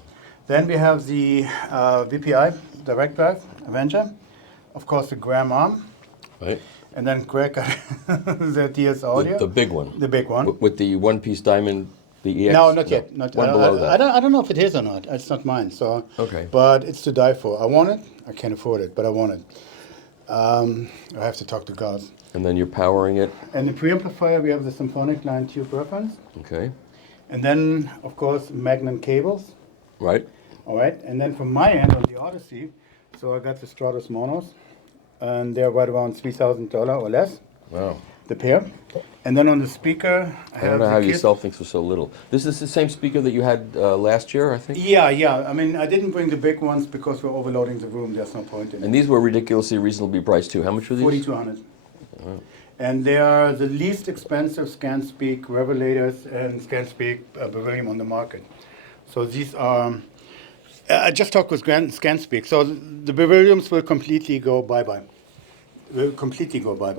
Then we have the VPI Direct Drive Avenger, of course the Graham arm, right. And then Greg got the DS Audio, The big one. The big one With the one-piece diamond, the EX. No, not yet. Not one below that. I don't know if it is or not. It's not mine. So okay. But it's to die for. I want it. I can't afford it, but I want it. I have to talk to God. And then you're powering it. And the preamplifier, we have the Symphonic Line Tube reference. Okay. And then, of course, Magnum cables. Right. All right. And then from my end on the Odyssey, so I got the Stratus Monos, and they're right around $3,000 or less. Wow. The pair. And then on the speaker, I don't know how you sell things for so little. This is the same speaker that you had last year, I think? Yeah. I mean, I didn't bring the big ones because we're overloading the room. There's no point in it. And these were ridiculously reasonably priced too. How much were these? $4,200. Oh. And they are the least expensive ScanSpeak revelators and ScanSpeak beryllium on the market. So these are, I just talked with ScanSpeak. So the berylliums will completely go bye-bye.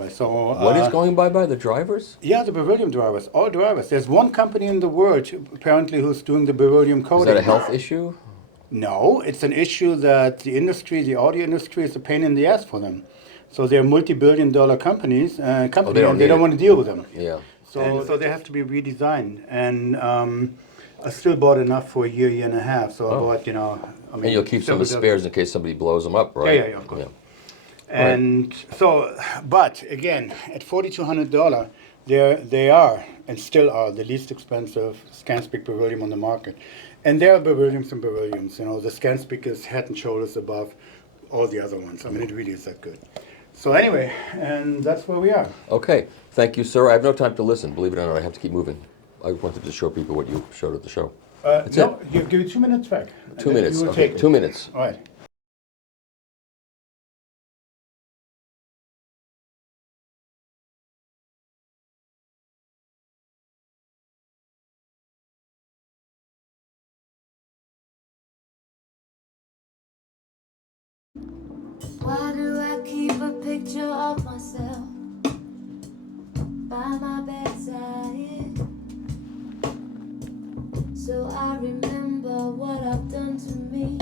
So what is going bye-bye? The drivers? Yeah, the beryllium drivers, all drivers. There's one company in the world apparently who's doing the beryllium coding. Is that a health issue? No, it's an issue that the industry, the audio industry, is a pain in the ass for them. So they're multi-billion-dollar companies, and they don't want to deal with them. Yeah. So they have to be redesigned, and I still bought enough for a year and a half. So I bought, I mean. And you'll keep some of the spares in case somebody blows them up, right? Yeah, of course. Yeah. And so, but again, at $4,200, they are and still are the least expensive ScanSpeak beryllium on the market. And there are berylliums and berylliums. The ScanSpeak is head and shoulders above all the other ones. I mean, it really is that good. So anyway, and that's where we are. Okay, thank you, sir. I have no time to listen. Believe it or not, I have to keep moving. I wanted to show people what you showed at the show. That's it. You give you 2 minutes back. 2 minutes. You will Okay, take it. 2 minutes. All right. picture of myself by my bedside, so I remember what I've done to me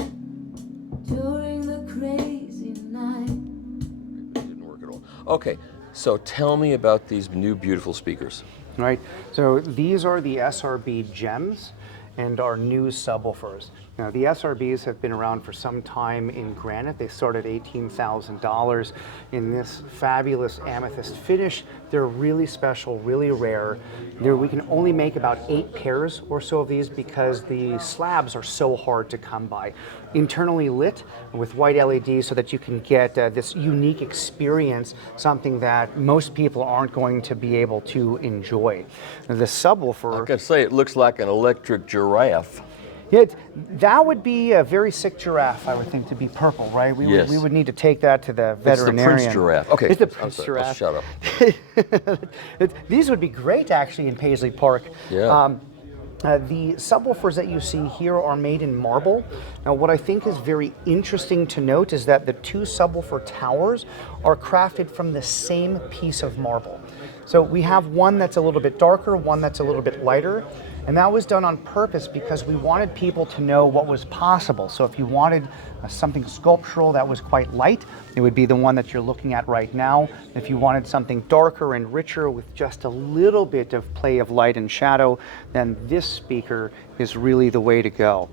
during the crazy night. It didn't work at all. Okay, so tell me about these new beautiful speakers. Right, so these are the SRB gems and our new subwoofers. Now, the SRBs have been around for some time in granite. They start at $18,000 in this fabulous amethyst finish. They're really special, really rare. We can only make about 8 pairs or so of these because the slabs are so hard to come by. Internally lit with white LEDs so that you can get this unique experience, something that most people aren't going to be able to enjoy. The subwoofer... I gotta say, it looks like an electric giraffe. Yeah, that would be a very sick giraffe, I would think, to be purple, right? Yes. We would need to take that to the veterinarian. It's the Prince giraffe. Okay. It's the Prince giraffe. Shut up. These would be great, actually, in Paisley Park. Yeah. The subwoofers that you see here are made in marble. Now, what I think is very interesting to note is that the 2 subwoofer towers are crafted from the same piece of marble. So we have one that's a little bit darker, one that's a little bit lighter, and that was done on purpose because we wanted people to know what was possible. So if you wanted something sculptural that was quite light, it would be the one that you're looking at right now. If you wanted something darker and richer with just a little bit of play of light and shadow, then this speaker is really the way to go.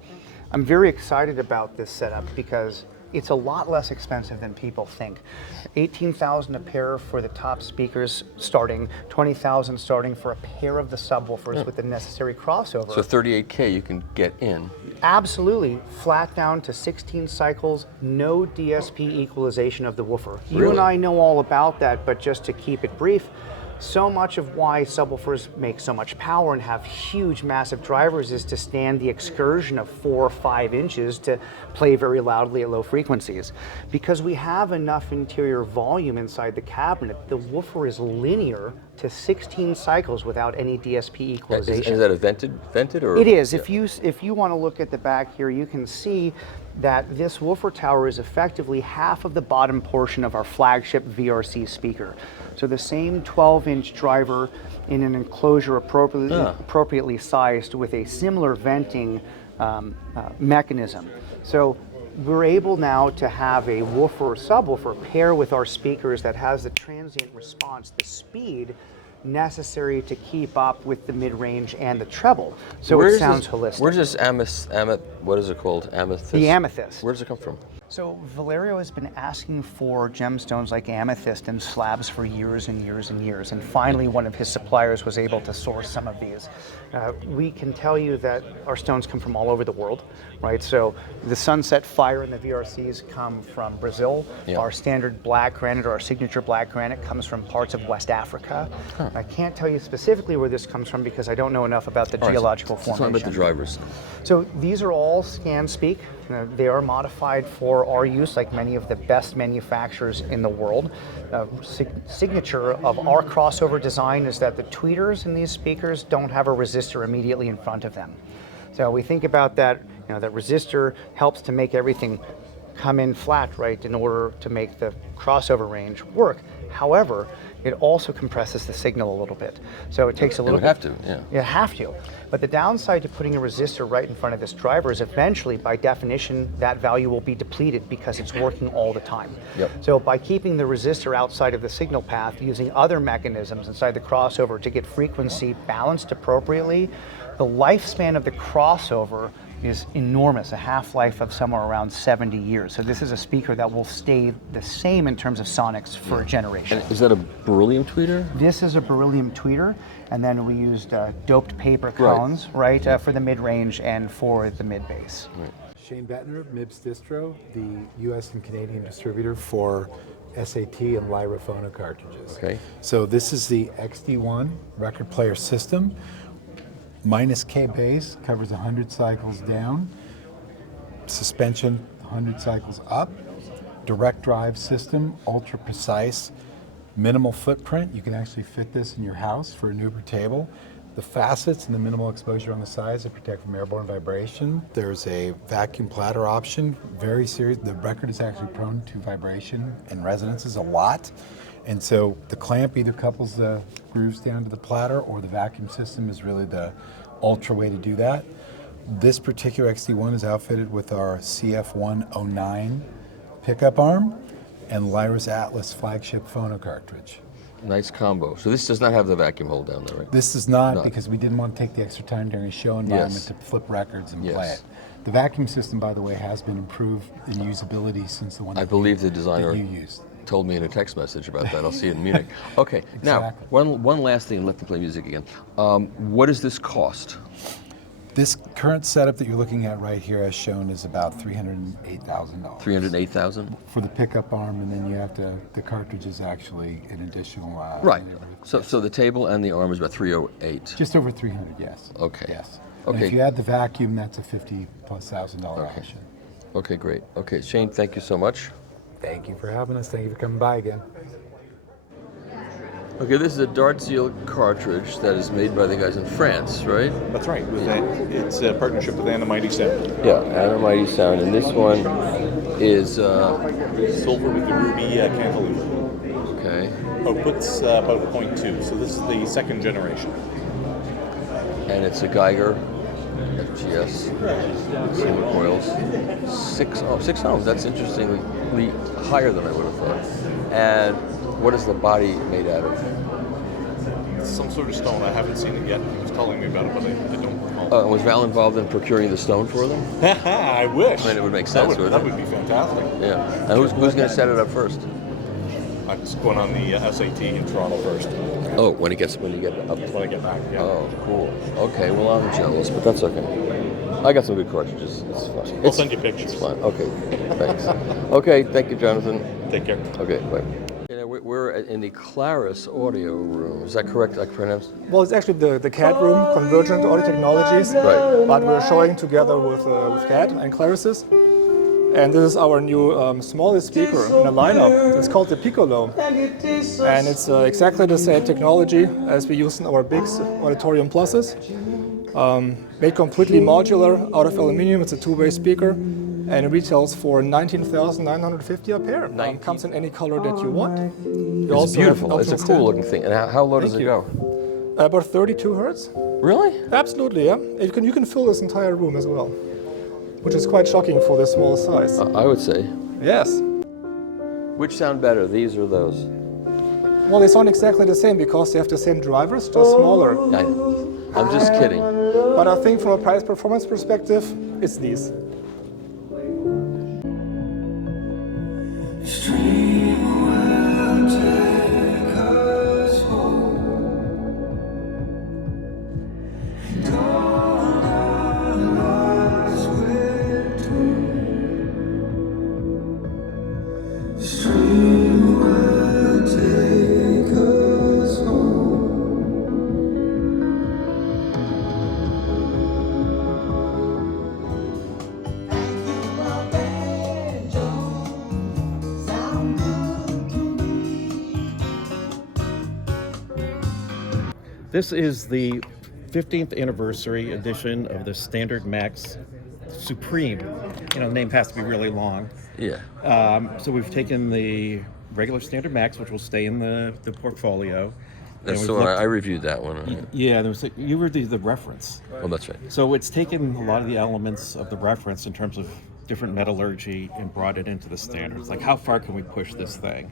I'm very excited about this setup because it's a lot less expensive than people think. $18,000 a pair for the top speakers starting, $20,000 starting for a pair of the subwoofers with the necessary crossover. So 38K you can get in. Absolutely, flat down to 16 cycles, no DSP equalization of the woofer. Really? You and I know all about that, but just to keep it brief, so much of why subwoofers make so much power and have huge, massive drivers is to stand the excursion of 4 or 5 inches to play very loudly at low frequencies. Because we have enough interior volume inside the cabinet, the woofer is linear to 16 cycles without any DSP equalization. Is that a vented or? It is. Yeah. If you want to look at the back here, you can see that this woofer tower is effectively half of the bottom portion of our flagship VRC speaker. So the same 12-inch driver in an enclosure appropriately sized with a similar venting mechanism. So we're able now to have a woofer or subwoofer pair with our speakers that has the transient response, the speed necessary to keep up with the mid-range and the treble. So it sounds holistic. Where's this what is it called? Amethyst? The amethyst. Where does it come from? So Valerio has been asking for gemstones like amethyst and slabs for years and years and years, and finally one of his suppliers was able to source some of these. We can tell you that our stones come from all over the world, right? So the Sunset Fire and the VRCs come from Brazil. Yeah. Our standard black granite, or our signature black granite, comes from parts of West Africa. Huh. I can't tell you specifically where this comes from because I don't know enough about the geological formation. Talk about the drivers. So these are all scan speak. They are modified for our use, like many of the best manufacturers in the world. Signature of our crossover design is that the tweeters in these speakers don't have a resistor immediately in front of them. So we think about that, that resistor helps to make everything come in flat, right, in order to make the crossover range work. However, it also compresses the signal a little bit. So it takes a little bit. It would have to, yeah. You have to. But the downside to putting a resistor right in front of this driver is eventually, by definition, that value will be depleted because it's working all the time. Yep. So by keeping the resistor outside of the signal path, using other mechanisms inside the crossover to get frequency balanced appropriately, the lifespan of the crossover is enormous, a half-life of somewhere around 70 years. So this is a speaker that will stay the same in terms of sonics for a generation. And is that a beryllium tweeter? This is a beryllium tweeter, and then we used doped paper cones, right, for the mid-range and for the mid-bass. Right. Shane Bettner, MIBS Distro, the US and Canadian distributor for SAT and Lyra phono cartridges. Okay. So this is the XD1 record player system. Minus K bass, covers 100 cycles down. Suspension, 100 cycles up. Direct drive system, ultra precise, minimal footprint. You can actually fit this in your house for an Uber table. The facets and the minimal exposure on the sides to protect from airborne vibration. There's a vacuum platter option, very serious. The record is actually prone to vibration and resonances a lot. And so the clamp either couples the grooves down to the platter, or the vacuum system is really the ultra way to do that. This particular XD1 is outfitted with our CF109 pickup arm and Lyris Atlas flagship phono cartridge. Nice combo. So this does not have the vacuum hole down there, right? This does not, because we didn't want to take the extra time during a show environment to flip records and play it. The vacuum system, by the way, has been improved in usability since the one I believe the designer that you used. Told me in a text message about that. I'll see you in Munich. Okay, now, one last thing, and let them play music again. What does this cost? This current setup that you're looking at right here, as shown, is about $308,000. $308,000 for the pickup arm, and then you have to. The cartridge is actually an additional. Right. So the table and the arm is about $308,000. Just over $300,000. Yes. Okay. Yes. Okay. And if you add the vacuum, that's a $50,000+ option. Okay, great. Okay, Shane, thank you so much. Thank you for having us. Thank you for coming by again. Okay, this is a Dart Seal cartridge that is made by the guys in France, right? That's right. It's a partnership with Anamighty Sound. Yeah, Anamighty Sound, and this one is silver with the ruby cantilever. Okay. Output's about 0.2, so this is the second generation. And it's a Geiger FGS single coils, 6 ohms. That's interestingly higher than I would have thought. And what is the body made out of? Some sort of stone. I haven't seen it yet. He was telling me about it, but I don't recall. Was Val involved in procuring the stone for them? I wish. I mean, it would make sense, wouldn't it? That would be fantastic. Yeah. And who's going to set it up first? I'm just going on the SAT in Toronto first. Oh, when you get up. When I get back, yeah. Oh, cool. Okay, well, I'm jealous, but that's okay. I got some good cartridges. It's fun. I'll send you pictures. It's fun. Okay, thanks. Okay, thank you, Jonathan. Take care. Okay, bye. We're in the Clarisys audio room. Is that correct? I pronounced? Well, it's actually the CAD room, Convergent Audio Technologies. Right. But we're showing together with CAD and Clarisys. And this is our new smallest speaker in the lineup. It's called the Piccolo. And it's exactly the same technology as we use in our big Auditorium Pluses. Made completely modular out of aluminum. It's a two-way speaker. And it retails for $19,950 a pair. Comes in any color that you want. It's beautiful. It's a cool looking thing. And how low does it go? About 32 hertz. Really? Absolutely, yeah. You can fill this entire room as well, which is quite shocking for this small size. I would say. Yes. Which sound better, these or those? Well, they sound exactly the same because they have the same drivers, just smaller. I'm just kidding. But I think from a price performance perspective, it's these. This is the 15th anniversary edition of the Standard Max Supreme. You know, the name has to be really long. Yeah. So we've taken the regular Standard Max, which will stay in the portfolio. So I reviewed that one. Right? Yeah, you were the reference. Oh, that's right. So it's taken a lot of the elements of the reference in terms of different metallurgy and brought it into the standards. Like, how far can we push this thing?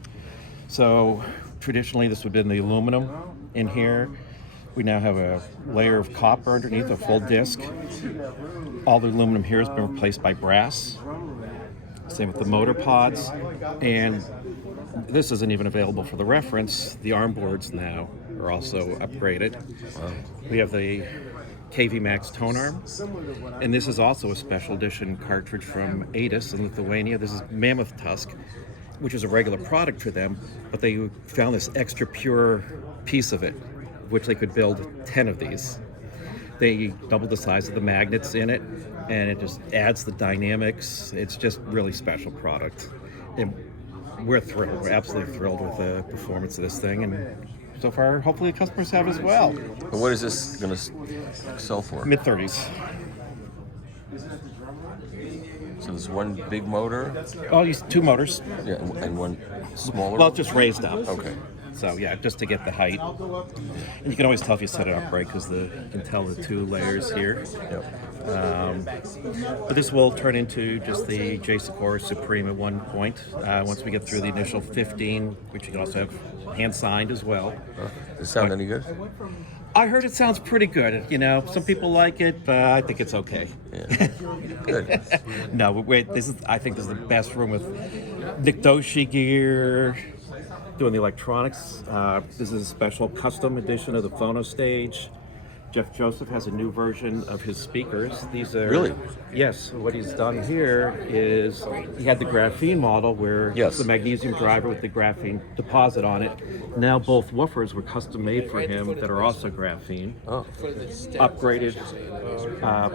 So traditionally, this would have been the aluminum in here. We now have a layer of copper underneath, a full disc. All the aluminum here has been replaced by brass. Same with the motor pods. And this isn't even available for the reference. The arm boards now are also upgraded. Wow. We have the KV Max tone arm. And this is also a special edition cartridge from ATIS in Lithuania. This is Mammoth Tusk, which is a regular product for them, but they found this extra pure piece of it, which they could build 10 of these. They doubled the size of the magnets in it, and it just adds the dynamics. It's just really special product. And we're thrilled. We're absolutely thrilled with the performance of this thing, and so far, hopefully the customers have as well. And what is this going to sell for? Mid-30s. So there's one big motor? Oh, use 2 motors. Yeah, and one smaller? Well, just raised up. Okay. So yeah, just to get the height. And you can always tell if you set it up right because you can tell the 2 layers here. Yep. But this will turn into just the Acora Supreme at one point. Once we get through the initial 15, which you can also have hand signed as well. Does it sound any good? I heard it sounds pretty good. You know, some people like it, but I think it's okay. Yeah. Good. No, wait. I think this is the best room with Nick Doshi gear, doing the electronics. This is a special custom edition of the Phono Stage. Jeff Joseph has a new version of his speakers. These are Really? Yes. What he's done here is he had the graphene model where it's the magnesium driver with the graphene deposit on it. Now both woofers were custom made for him that are also graphene. Oh. Upgraded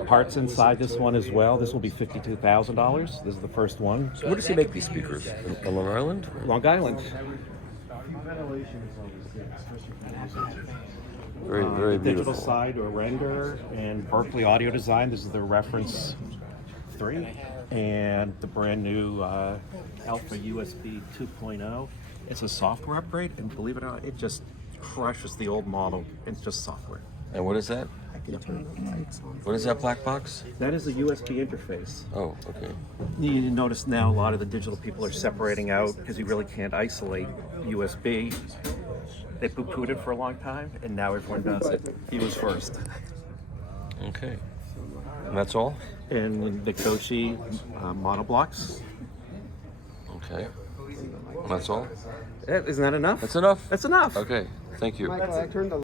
parts inside this one as well. This will be $52,000. This is the first one. So where does he make these speakers? On Long Island? Long Island. Very, very beautiful. Digital side or render and Berkeley Audio Design. This is the reference 3 and the brand new Alpha USB 2.0. It's a software upgrade, and believe it or not, it just crushes the old model. It's just software. And what is that? What is that black box? That is a USB interface. Oh, okay. You notice now a lot of the digital people are separating out because you really can't isolate USB. They poo-pooed it for a long time, and now everyone does it. He was first. Okay. And that's all? And the Kochi monoblocks. Okay. And that's all? Isn't that enough? That's enough? That's enough. Okay. Thank you. Michael, I turned the